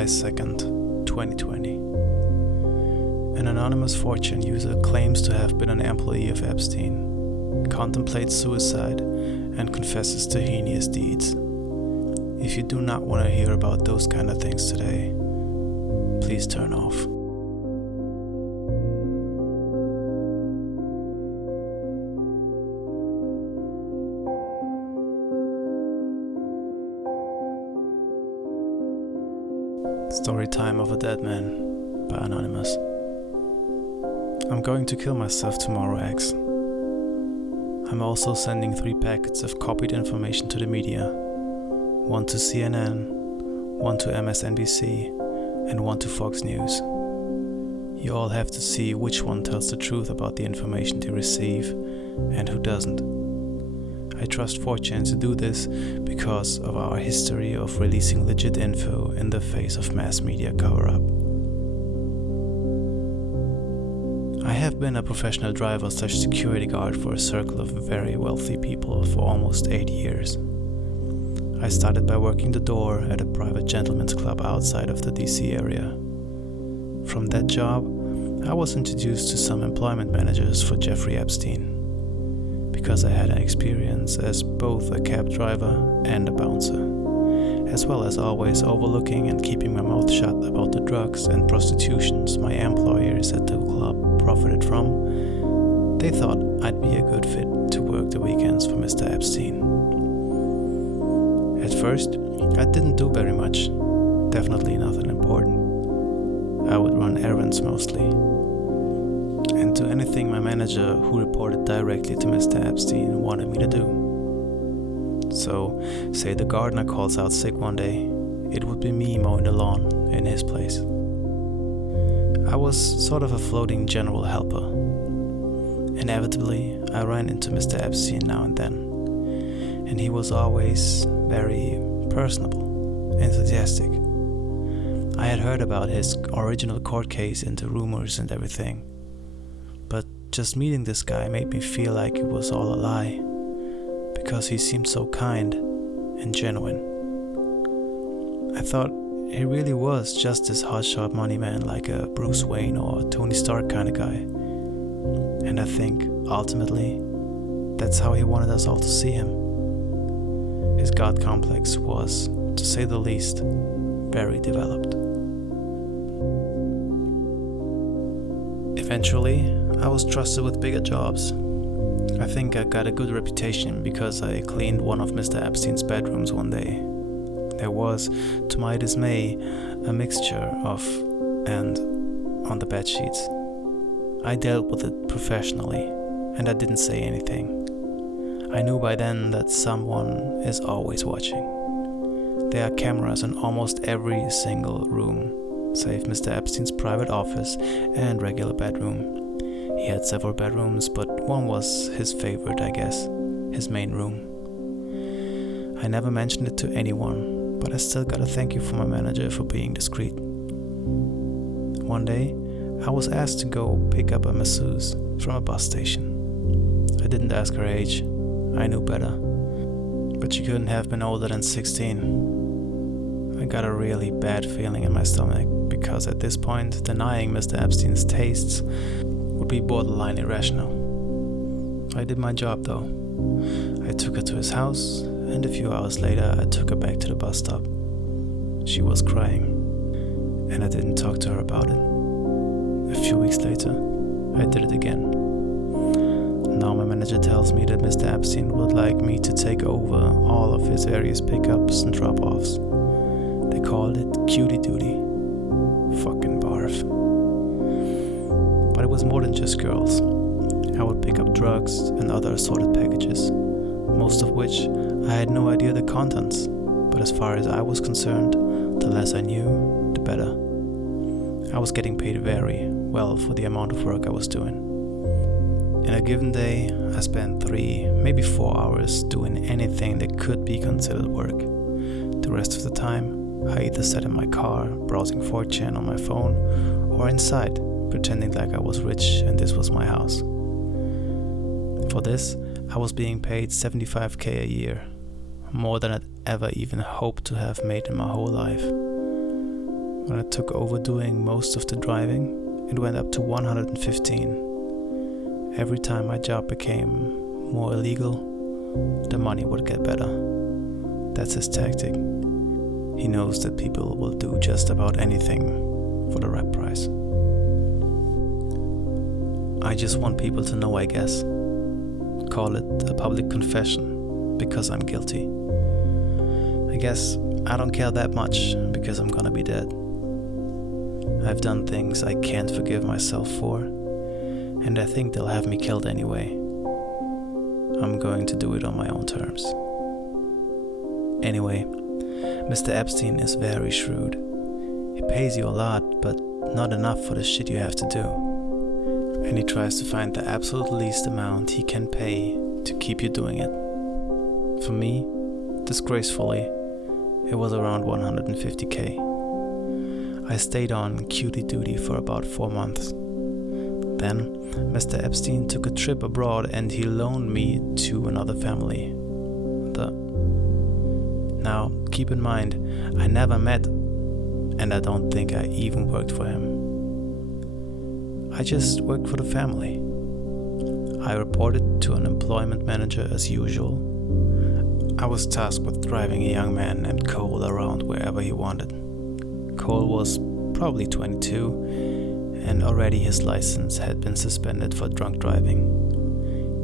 July 2nd, 2020. An anonymous 4chan user claims to have been an employee of Epstein, contemplates suicide, and confesses to heinous deeds. If you do not want to hear about those kind of things today, please turn off. Story time of a dead man by Anonymous. I'm going to kill myself tomorrow, X. I'm also sending 3 packets of copied information to the media. 1 to CNN, 1 to MSNBC, and 1 to Fox News. You all have to see which one tells the truth about the information they receive and who doesn't. I trust 4chan to do this because of our history of releasing legit info in the face of mass media cover-up. I have been a professional driver/security guard for a circle of very wealthy people for almost 8 years. I started by working the door at a private gentleman's club outside of the DC area. From that job, I was introduced to some employment managers for Jeffrey Epstein, because I had an experience as both a cab driver and a bouncer, as well as always overlooking and keeping my mouth shut about the drugs and prostitutions my employers at the club profited from. They thought I'd be a good fit to work the weekends for Mr. Epstein. At first, I didn't do very much, definitely nothing important. I would run errands mostly, and do anything my manager, who reported directly to Mr. Epstein, wanted me to do. So, say the gardener calls out sick one day, it would be me mowing the lawn in his place. I was sort of a floating general helper. Inevitably, I ran into Mr. Epstein now and then, and he was always very personable, enthusiastic. I had heard about his original court case and the rumors and everything. But just meeting this guy made me feel like it was all a lie, because he seemed so kind and genuine. I thought he really was just this hotshot money man like a Bruce Wayne or Tony Stark kind of guy. And I think, ultimately, that's how he wanted us all to see him. His God complex was, to say the least, very developed. Eventually, I was trusted with bigger jobs. I think I got a good reputation because I cleaned one of Mr. Epstein's bedrooms one day. There was, to my dismay, a mixture of and on the bed sheets. I dealt with it professionally, and I didn't say anything. I knew by then that someone is always watching. There are cameras in almost every single room, save Mr. Epstein's private office and regular bedroom. He had several bedrooms, but one was his favorite, I guess, his main room. I never mentioned it to anyone, but I still gotta thank you for my manager for being discreet. One day, I was asked to go pick up a masseuse from a bus station. I didn't ask her age, I knew better, but she couldn't have been older than 16. I got a really bad feeling in my stomach, because at this point, denying Mr. Epstein's tastes would be borderline irrational. I did my job though. I took her to his house, and a few hours later I took her back to the bus stop. She was crying, and I didn't talk to her about it. A few weeks later, I did it again. Now my manager tells me that Mr. Epstein would like me to take over all of his various pickups and drop-offs. They called it cutie duty. Fucking barf. But it was more than just girls. I would pick up drugs and other assorted packages, most of which I had no idea the contents, but as far as I was concerned, the less I knew, the better. I was getting paid very well for the amount of work I was doing. In a given day, I spent 3, maybe 4 hours doing anything that could be considered work. The rest of the time, I either sat in my car, browsing 4chan on my phone, or inside, pretending like I was rich and this was my house. For this, I was being paid $75,000 a year, more than I'd ever even hoped to have made in my whole life. When I took over doing most of the driving, it went up to 115. Every time my job became more illegal, the money would get better. That's his tactic. He knows that people will do just about anything for the right price. I just want people to know, I guess. Call it a public confession, because I'm guilty. I guess I don't care that much, because I'm gonna be dead. I've done things I can't forgive myself for, and I think they'll have me killed anyway. I'm going to do it on my own terms. Anyway, Mr. Epstein is very shrewd. He pays you a lot, but not enough for the shit you have to do. And he tries to find the absolute least amount he can pay to keep you doing it. For me, disgracefully, it was around 150k. I stayed on cutie duty for about 4 months. Then, Mr. Epstein took a trip abroad and he loaned me to another family. Now, keep in mind, I never met, and I don't think I even worked for him. I just worked for the family. I reported to an employment manager as usual. I was tasked with driving a young man named Cole around wherever he wanted. Cole was probably 22, and already his license had been suspended for drunk driving.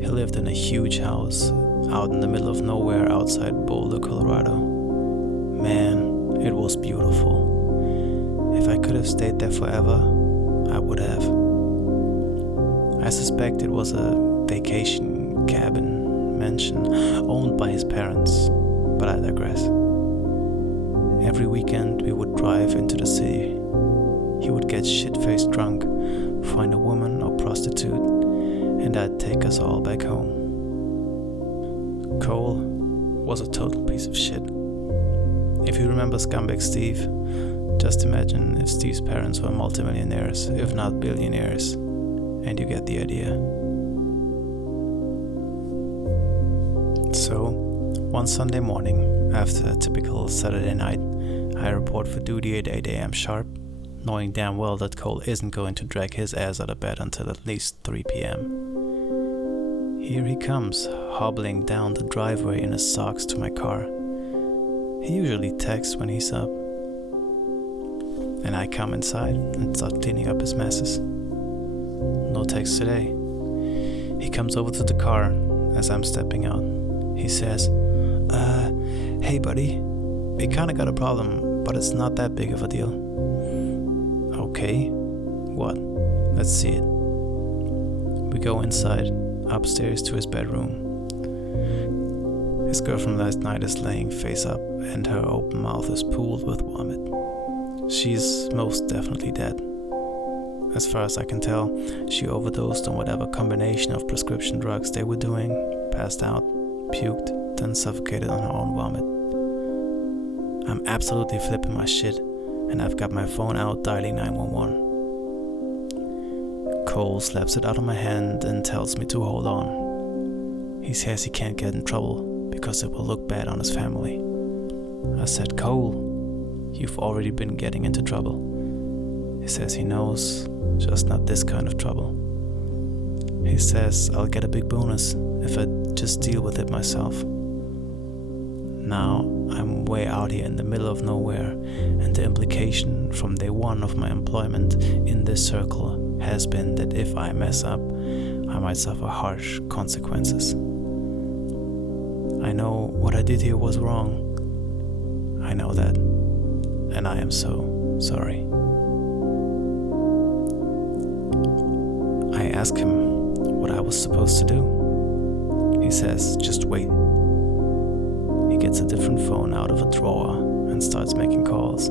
He lived in a huge house out in the middle of nowhere outside Boulder, Colorado. Man, it was beautiful. If I could have stayed there forever, I would have. I suspect it was a vacation cabin mansion owned by his parents, but I digress. Every weekend we would drive into the city. He would get shit-faced drunk, find a woman or prostitute, and I'd take us all back home. Cole was a total piece of shit. If you remember Scumbag Steve, just imagine if Steve's parents were multimillionaires, if not billionaires, and you get the idea. So, one Sunday morning, after a typical Saturday night, I report for duty at 8 a.m. sharp, knowing damn well that Cole isn't going to drag his ass out of bed until at least 3 p.m. Here he comes, hobbling down the driveway in his socks to my car. He usually texts when he's up. And I come inside and start cleaning up his messes. No text today. He comes over to the car as I'm stepping out. He says, hey buddy, we kinda got a problem, but it's not that big of a deal. Okay, what? Let's see it. We go inside, upstairs to his bedroom. His girl from last night is laying face up and her open mouth is pooled with vomit. She's most definitely dead. As far as I can tell, she overdosed on whatever combination of prescription drugs they were doing, passed out, puked, then suffocated on her own vomit. I'm absolutely flipping my shit, and I've got my phone out dialing 911. Cole slaps it out of my hand and tells me to hold on. He says he can't get in trouble because it will look bad on his family. I said, Cole, you've already been getting into trouble. He says he knows, just not this kind of trouble. He says I'll get a big bonus if I just deal with it myself. Now I'm way out here in the middle of nowhere, and the implication from day one of my employment in this circle has been that if I mess up, I might suffer harsh consequences. I know what I did here was wrong. I know that, and I am so sorry. I ask him what I was supposed to do. He says, just wait. He gets a different phone out of a drawer and starts making calls.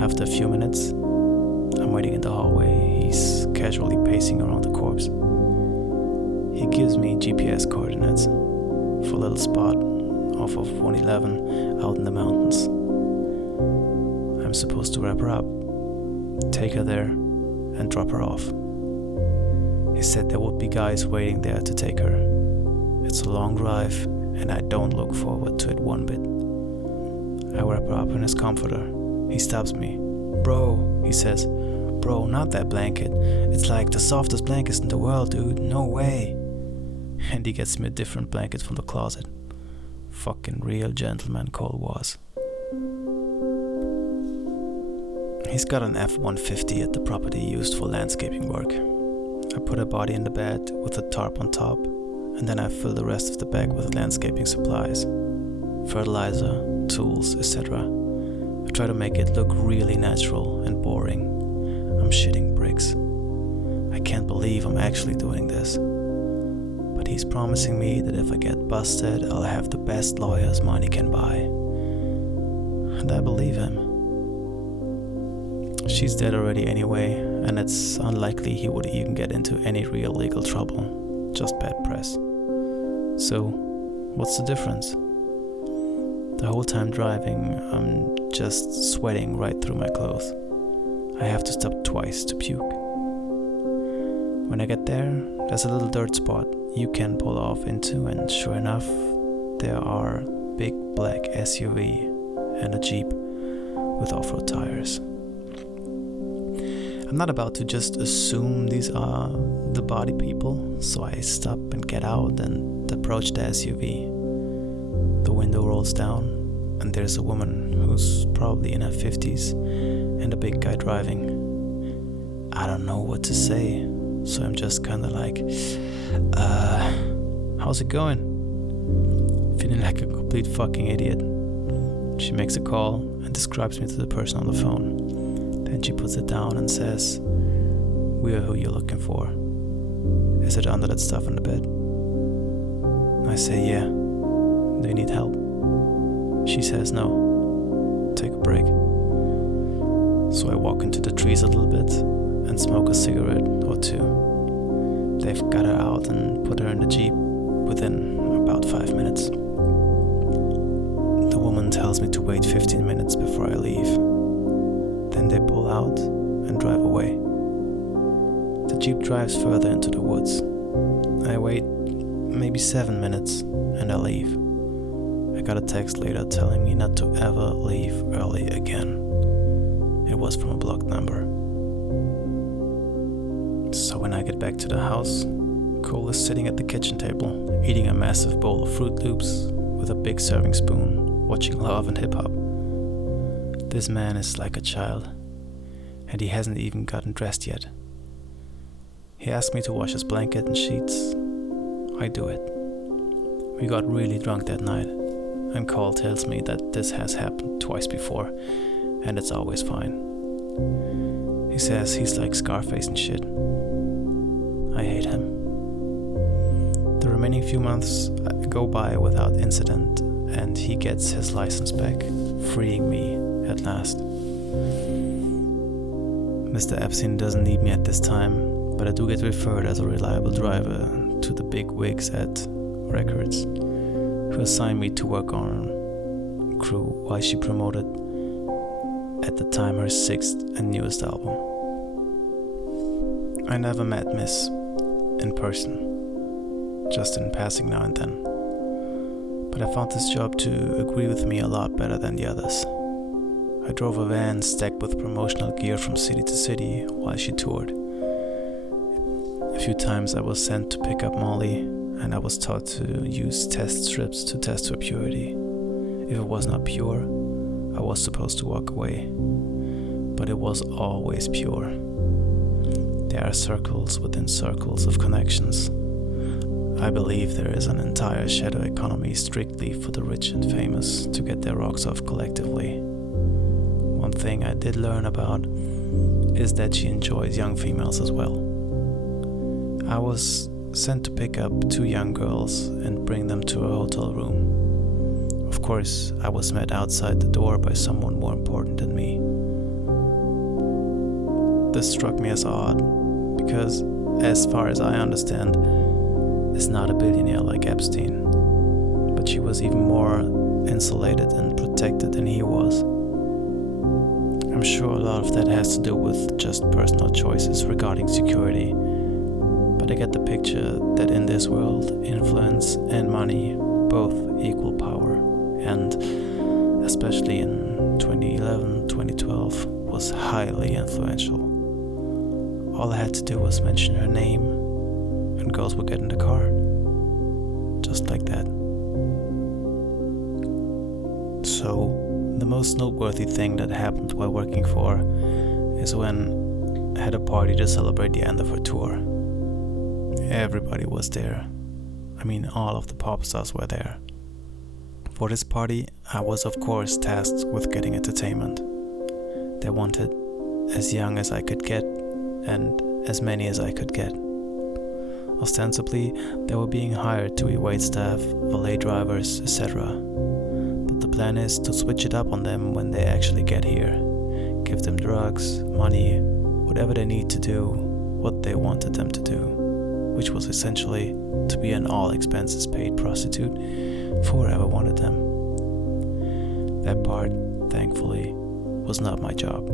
After a few minutes, I'm waiting in the hallway. He's casually pacing around the corpse. He gives me GPS coordinates for a little spot off of 111 out in the mountains. I'm supposed to wrap her up, take her there, and drop her off. He said there would be guys waiting there to take her. It's a long drive, and I don't look forward to it one bit. I wrap her up in his comforter. He stops me, Bro, he says, bro, not that blanket. It's like the softest blankets in the world, dude. No way. And he gets me a different blanket from the closet. Fucking real gentleman Cole was. He's got an F-150 at the property used for landscaping work. I put a body in the bed with a tarp on top, and then I fill the rest of the bag with landscaping supplies. Fertilizer, tools, etc. I try to make it look really natural and boring. I'm shitting bricks. I can't believe I'm actually doing this. But he's promising me that if I get busted, I'll have the best lawyers money can buy. And I believe him. She's dead already anyway, and it's unlikely he would even get into any real legal trouble. Just bad press. So, what's the difference? The whole time driving, I'm just sweating right through my clothes. I have to stop twice to puke. When I get there, there's a little dirt spot you can pull off into, and sure enough, there are big black SUV and a Jeep with off-road tires. I'm not about to just assume these are the body people, so I stop and get out and approach the SUV. The window rolls down, and there's a woman who's probably in her 50s and a big guy driving. I don't know what to say, so I'm just kinda like, how's it going? Feeling like a complete fucking idiot. She makes a call and describes me to the person on the phone. Then she puts it down and says, "We are who you're looking for. Is it under that stuff in the bed?" I say, "Yeah. Do you need help?" She says, "No. Take a break." So I walk into the trees a little bit and smoke a cigarette or two. They've got her out and put her in the Jeep within about 5 minutes. The woman tells me to wait 15 minutes before I leave. Then they pull out and drive away. The Jeep drives further into the woods. I wait maybe 7 minutes and I leave. I got a text later telling me not to ever leave early again. It was from a blocked number. So when I get back to the house, Cole is sitting at the kitchen table, eating a massive bowl of Fruit Loops with a big serving spoon, watching Love and Hip Hop. This man is like a child, and he hasn't even gotten dressed yet. He asked me to wash his blanket and sheets. I do it. We got really drunk that night, and Cole tells me that this has happened twice before, and it's always fine. He says he's like Scarface and shit. I hate him. The remaining few months go by without incident, and he gets his license back, freeing me at last. Mr. Epstein doesn't need me at this time, but I do get referred as a reliable driver to the big wigs at Records, who assigned me to work on crew while she promoted at the time her 6th and newest album. I never met Miss in person, just in passing now and then, but I found this job to agree with me a lot better than the others. I drove a van stacked with promotional gear from city to city while she toured. A few times I was sent to pick up Molly, and I was taught to use test strips to test for purity. If it was not pure, I was supposed to walk away, but it was always pure. There are circles within circles of connections. I believe there is an entire shadow economy strictly for the rich and famous to get their rocks off collectively. One thing I did learn about is that she enjoys young females as well. I was sent to pick up 2 young girls and bring them to a hotel room. Of course, I was met outside the door by someone more important than me. This struck me as odd, because, as far as I understand, is not a billionaire like Epstein, but she was even more insulated and protected than he was. I'm sure a lot of that has to do with just personal choices regarding security, but I get the picture that in this world, influence and money both equal power, and especially in 2011, 2012, was highly influential. All I had to do was mention her name, and girls would get in the car. Just like that. So, the most noteworthy thing that happened while working for is when I had a party to celebrate the end of her tour. Everybody was there. I mean, all of the pop stars were there. For this party, I was of course tasked with getting entertainment. They wanted as young as I could get and as many as I could get. Ostensibly, they were being hired to be waitstaff, valet drivers, etc. But the plan is to switch it up on them when they actually get here. Give them drugs, money, whatever they need to do, what they wanted them to do, which was essentially to be an all-expenses paid prostitute for whoever wanted them. That part, thankfully, was not my job.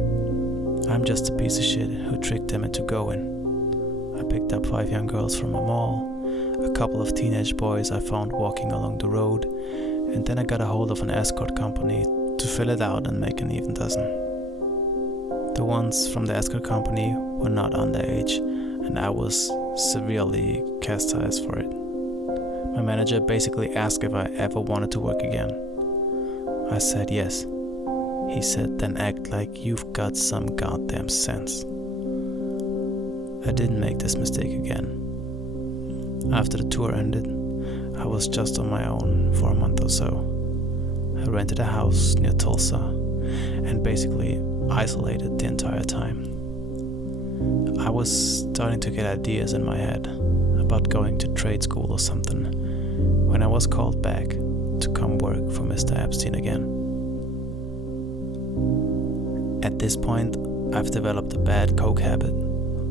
I'm just a piece of shit who tricked them into going. I picked up 5 young girls from a mall, a couple of teenage boys I found walking along the road, and then I got a hold of an escort company to fill it out and make an even dozen. The ones from the escort company were not underage, and I was severely chastised for it. My manager basically asked if I ever wanted to work again. I said yes. He said, then act like you've got some goddamn sense. I didn't make this mistake again. After the tour ended, I was just on my own for a month or so. I rented a house near Tulsa and basically isolated the entire time. I was starting to get ideas in my head about going to trade school or something when I was called back to come work for Mr. Epstein again. At this point, I've developed a bad coke habit,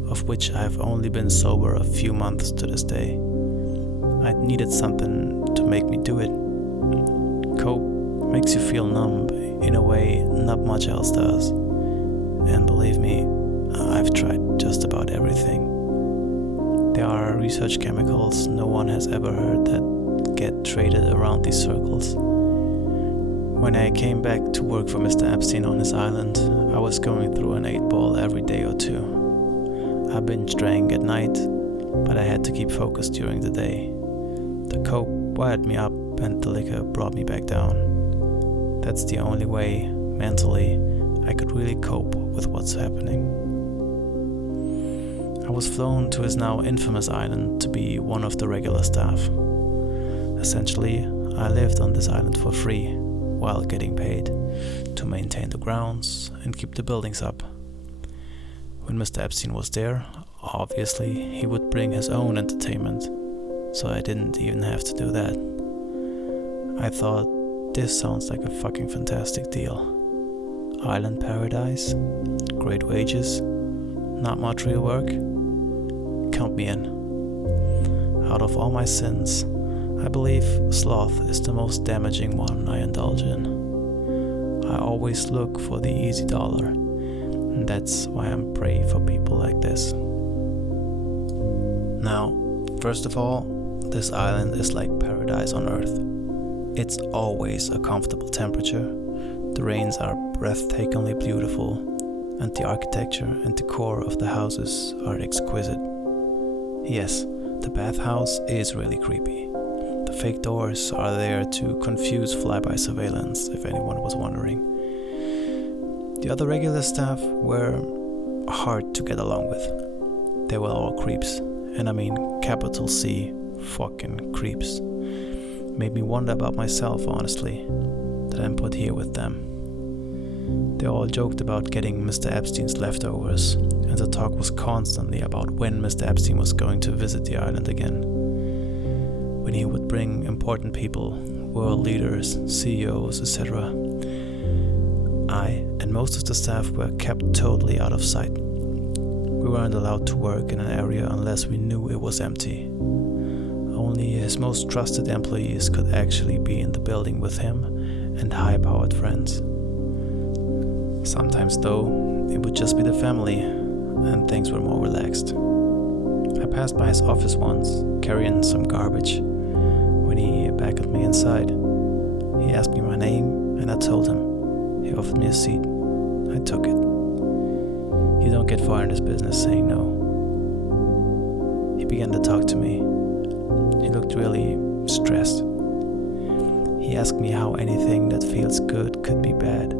of which I've only been sober a few months to this day. I needed something to make me do it. Coke makes you feel numb in a way not much else does. And believe me, I've tried just about everything. There are research chemicals no one has ever heard that get traded around these circles. When I came back to work for Mr. Epstein on his island, I was going through an 8-ball every day or two. I binge drank at night, but I had to keep focused during the day. The coke wired me up and the liquor brought me back down. That's the only way, mentally, I could really cope with what's happening. I was flown to his now infamous island to be one of the regular staff. Essentially, I lived on this island for free, while getting paid to maintain the grounds and keep the buildings up. When Mr. Epstein was there, obviously he would bring his own entertainment, so I didn't even have to do that. I thought, this sounds like a fucking fantastic deal. Island paradise, great wages, not much real work. Count me in. Out of all my sins, I believe sloth is the most damaging one I indulge in. I always look for the easy dollar, and that's why I'm prey for people like this. Now, first of all, this island is like paradise on earth. It's always a comfortable temperature, the rains are breathtakingly beautiful, and the architecture and decor of the houses are exquisite. Yes, the bathhouse is really creepy. The fake doors are there to confuse flyby surveillance, if anyone was wondering. The other regular staff were hard to get along with. They were all creeps, and I mean capital C, fucking creeps. Made me wonder about myself, honestly, that I'm put here with them. They all joked about getting Mr. Epstein's leftovers, and the talk was constantly about when Mr. Epstein was going to visit the island again. When he would bring important people, world leaders, CEOs, etc. I and most of the staff were kept totally out of sight. We weren't allowed to work in an area unless we knew it was empty. Only his most trusted employees could actually be in the building with him and high-powered friends. Sometimes, though, it would just be the family, and things were more relaxed. I passed by his office once, carrying some garbage. When he beckoned me inside, he asked me my name, and I told him. He offered me a seat. I took it. don't get far in this business saying no. He began to talk to me. He looked really stressed. He asked me how anything that feels good could be bad.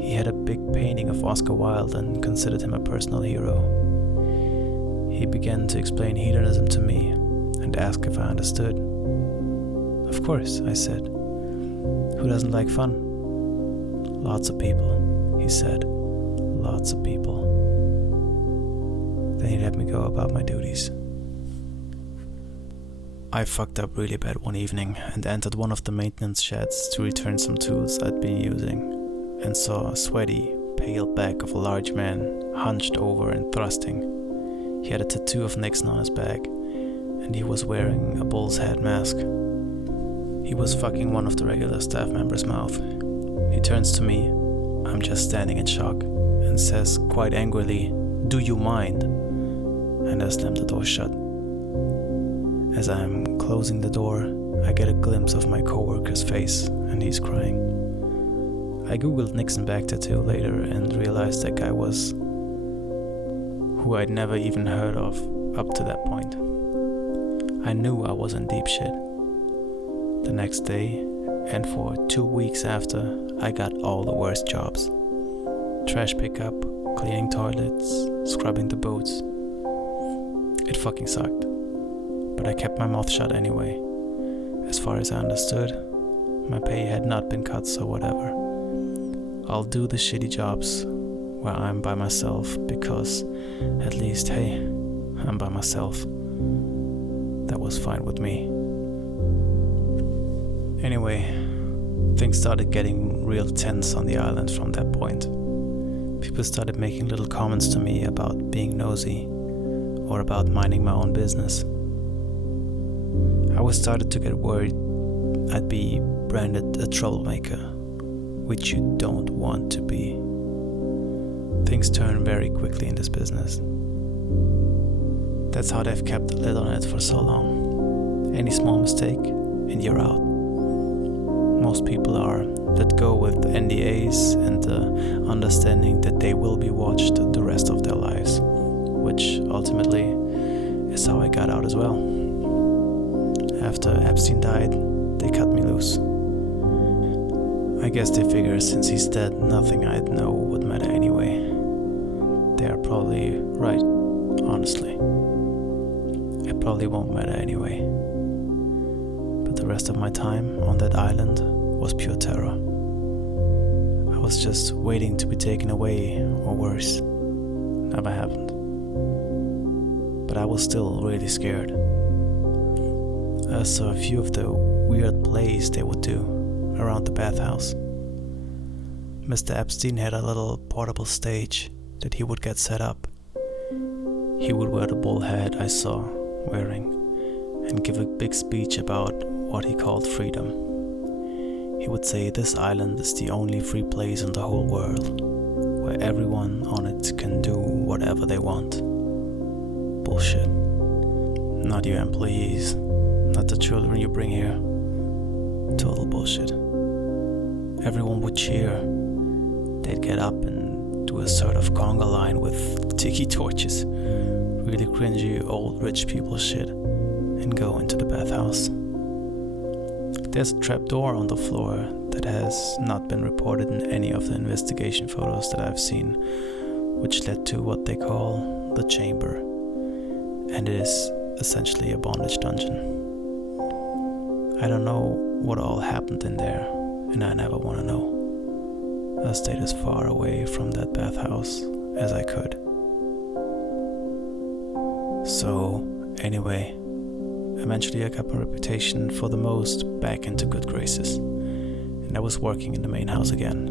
He had a big painting of Oscar Wilde and considered him a personal hero. He began to explain hedonism to me and asked if I understood. Of course, I said. Who doesn't like fun? Lots of people, he said. Lots of people. Then he let me go about my duties. I fucked up really bad one evening and entered one of the maintenance sheds to return some tools I'd been using, and saw a sweaty, pale back of a large man, hunched over and thrusting. He had a tattoo of Nixon on his back, and he was wearing a bull's head mask. He was fucking one of the regular staff members' mouth. He turns to me, I'm just standing in shock, and says quite angrily, "Do you mind?" And I slam the door shut. As I'm closing the door, I get a glimpse of my coworker's face, and he's crying. I googled Nixon back tattoo later and realized that guy was who I'd never even heard of up to that point. I knew I was in deep shit. The next day, and for 2 weeks after, I got all the worst jobs. Trash pickup, cleaning toilets, scrubbing the boats. It fucking sucked. But I kept my mouth shut anyway. As far as I understood, my pay had not been cut, so whatever. I'll do the shitty jobs where I'm by myself because at least, hey, I'm by myself. That was fine with me. Anyway, things started getting real tense on the island from that point. People started making little comments to me about being nosy or about minding my own business. I was started to get worried I'd be branded a troublemaker, which you don't want to be. Things turn very quickly in this business. That's how they've kept the lid on it for so long. Any small mistake and you're out. Most people are let go with NDAs and the understanding that they will be watched the rest of their lives, which ultimately is how I got out as well. After Epstein died, they cut me loose. I guess they figure since he's dead, nothing I'd know would matter anyway. They are probably right, honestly. It probably won't matter anyway. But the rest of my time on that island was pure terror. I was just waiting to be taken away, or worse. Never happened. But I was still really scared. I saw a few of the weird plays they would do around the bathhouse. Mr. Epstein had a little portable stage that he would get set up. He would wear the bull hat I saw wearing and give a big speech about what he called freedom. He would say this island is the only free place in the whole world, where everyone on it can do whatever they want. Bullshit. Not your employees, not the children you bring here. Total bullshit. Everyone would cheer. They'd get up and do a sort of conga line with tiki torches, really cringy old rich people shit, and go into the bathhouse. There's a trapdoor on the floor that has not been reported in any of the investigation photos that I've seen, which led to what they call the chamber, and it is essentially a bondage dungeon. I don't know what all happened in there, and I never want to know. I stayed as far away from that bathhouse as I could. So, anyway, eventually I got my reputation for the most back into good graces, and I was working in the main house again.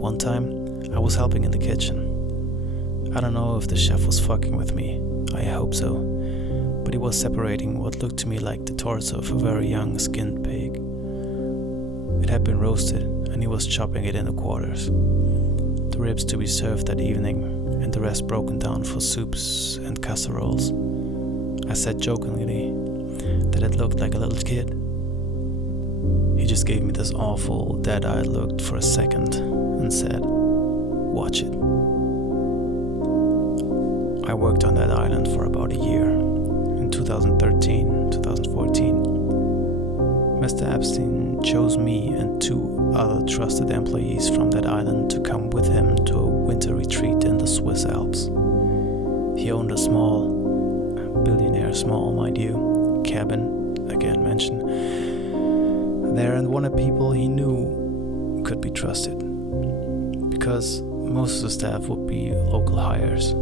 One time, I was helping in the kitchen. I don't know if the chef was fucking with me, I hope so, but he was separating what looked to me like the torso of a very young skinned pig. It had been roasted, and he was chopping it into quarters. The ribs to be served that evening, and the rest broken down for soups and casseroles. I said jokingly that it looked like a little kid. He just gave me this awful, dead-eyed look for a second and said, "Watch it." I worked on that island for about a year, in 2013, 2014. Mr. Epstein chose me and 2 other trusted employees from that island to come with him to a winter retreat in the Swiss Alps. He owned a small, billionaire small, mind you, cabin, again mentioned, there, and wanted people he knew could be trusted, because most of the staff would be local hires.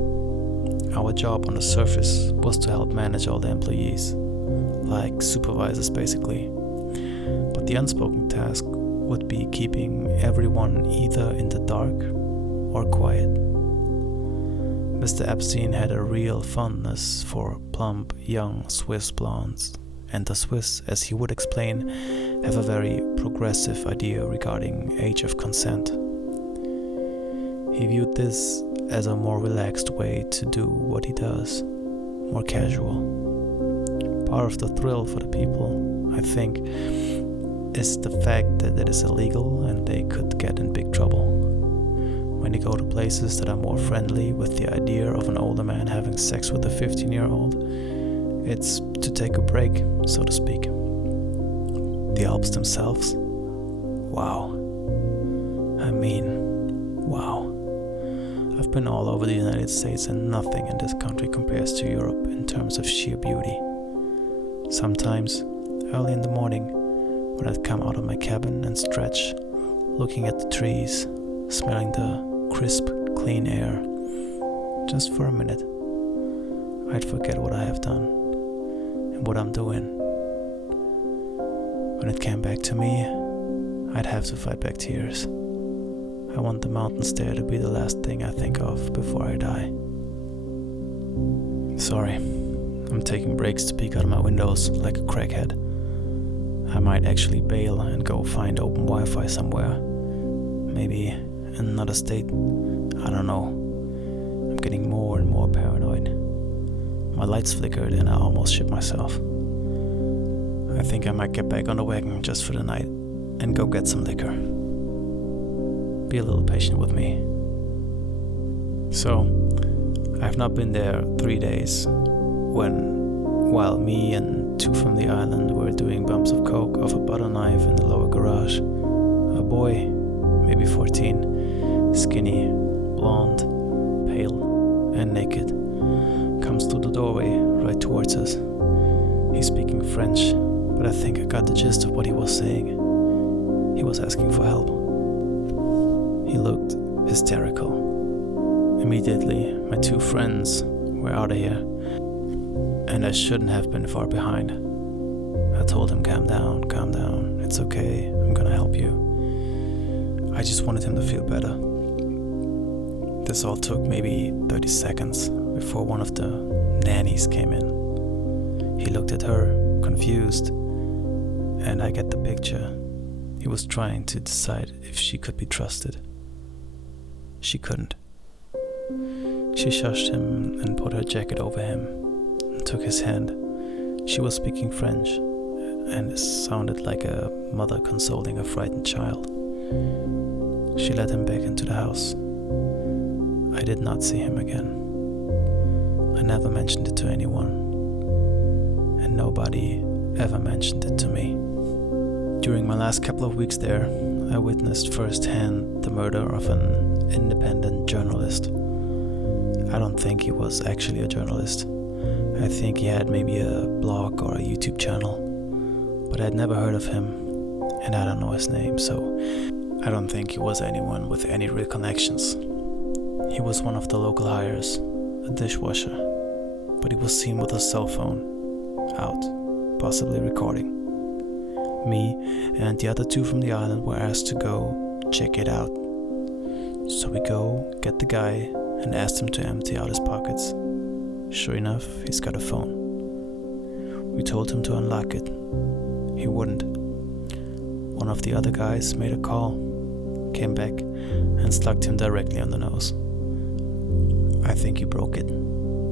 Our job on the surface was to help manage all the employees, like supervisors basically. But the unspoken task would be keeping everyone either in the dark or quiet. Mr. Epstein had a real fondness for plump, young Swiss blondes, and the Swiss, as he would explain, have a very progressive idea regarding age of consent. He viewed this as a more relaxed way to do what he does, more casual. Part of the thrill for the people, I think, is the fact that it is illegal and they could get in big trouble. When they go to places that are more friendly with the idea of an older man having sex with a 15-year-old, it's to take a break, so to speak. The Alps themselves? Wow. I mean, wow. I've been all over the United States and nothing in this country compares to Europe in terms of sheer beauty. Sometimes, early in the morning, when I'd come out of my cabin and stretch, looking at the trees, smelling the crisp, clean air, just for a minute, I'd forget what I have done and what I'm doing. When it came back to me, I'd have to fight back tears. I want the mountains there to be the last thing I think of before I die. Sorry, I'm taking breaks to peek out of my windows like a crackhead. I might actually bail and go find open Wi-Fi somewhere. Maybe in another state. I don't know. I'm getting more and more paranoid. My lights flickered and I almost shit myself. I think I might get back on the wagon just for the night and go get some liquor. Be a little patient with me. So, I've not been there 3 days while me and 2 from the island were doing bumps of coke off a butter knife in the lower garage, a boy, maybe 14, skinny, blonde, pale, and naked, comes through the doorway right towards us. He's speaking French, but I think I got the gist of what he was saying. He was asking for help. He looked hysterical. Immediately, my 2 friends were out of here, and I shouldn't have been far behind. I told him, calm down, it's okay, I'm gonna help you. I just wanted him to feel better. This all took maybe 30 seconds before one of the nannies came in. He looked at her, confused, and I get the picture. He was trying to decide if she could be trusted. She couldn't. She shushed him and put her jacket over him and took his hand. She was speaking French, and it sounded like a mother consoling a frightened child. She led him back into the house. I did not see him again. I never mentioned it to anyone, and nobody ever mentioned it to me. During my last couple of weeks there, I witnessed firsthand the murder of an independent journalist. I don't think he was actually a journalist. I think he had maybe a blog or a YouTube channel, but I'd never heard of him, and I don't know his name, so I don't think he was anyone with any real connections. He was one of the local hires, a dishwasher, but he was seen with a cell phone out, possibly recording. Me and the other 2 from the island were asked to go check it out. So we go, get the guy, and asked him to empty out his pockets. Sure enough, he's got a phone. We told him to unlock it. He wouldn't. One of the other guys made a call, came back, and slugged him directly on the nose. I think he broke it,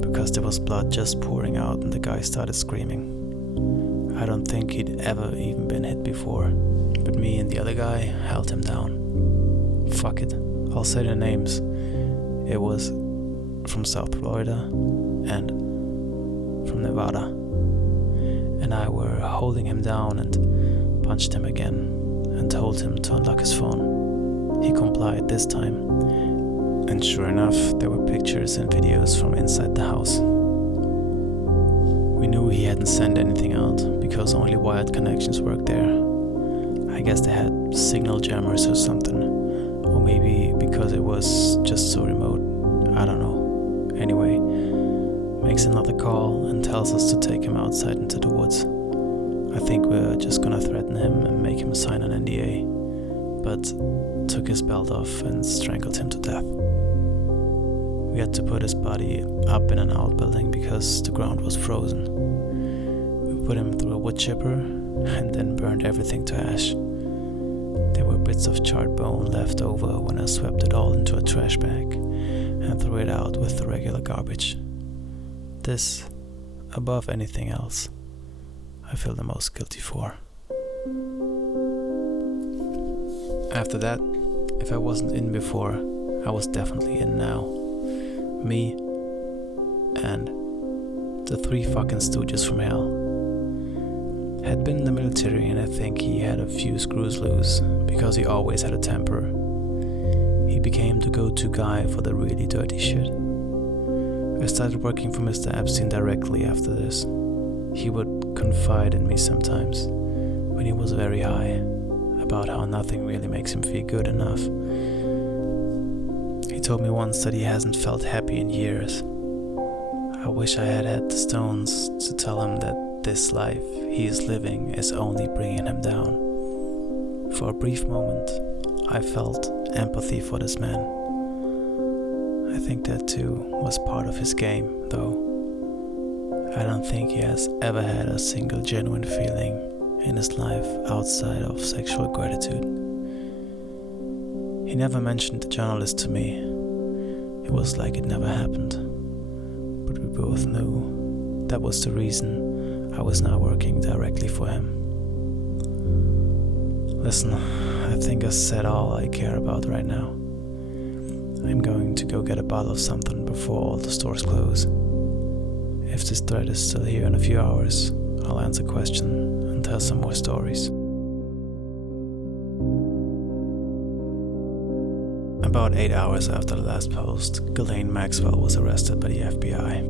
because there was blood just pouring out and the guy started screaming. I don't think he'd ever even been hit before, but me and the other guy held him down. Fuck it, I'll say their names. It was from South Florida and from Nevada, and I were holding him down and punched him again and told him to unlock his phone. He complied this time, and sure enough, there were pictures and videos from inside the house. We knew he hadn't sent anything out because only wired connections worked there. I guess they had signal jammers or something, or maybe because it was just so remote. I don't know. Anyway, makes another call and tells us to take him outside into the woods. I think we're just gonna threaten him and make him sign an NDA, but took his belt off and strangled him to death. We had to put his body up in an outbuilding because the ground was frozen. We put him through a wood chipper and then burned everything to ash. There were bits of charred bone left over when I swept it all into a trash bag and threw it out with the regular garbage. This, above anything else, I feel the most guilty for. After that, if I wasn't in before, I was definitely in now. Me and the 3 fucking stooges from hell. Had been in the military, and I think he had a few screws loose because he always had a temper. He became the go-to guy for the really dirty shit. I started working for Mr. Epstein directly after this. He would confide in me sometimes, when he was very high, about how nothing really makes him feel good enough. He told me once that he hasn't felt happy in years. I wish I had had the stones to tell him that this life he is living is only bringing him down. For a brief moment, I felt empathy for this man. I think that too was part of his game, though. I don't think he has ever had a single genuine feeling in his life outside of sexual gratitude. He never mentioned the journalist to me. It was like it never happened. But we both knew that was the reason I was now working directly for him. Listen, I think I said all I care about right now. I'm going to go get a bottle of something before all the stores close. If this thread is still here in a few hours, I'll answer questions and tell some more stories. About 8 hours after the last post, Ghislaine Maxwell was arrested by the FBI.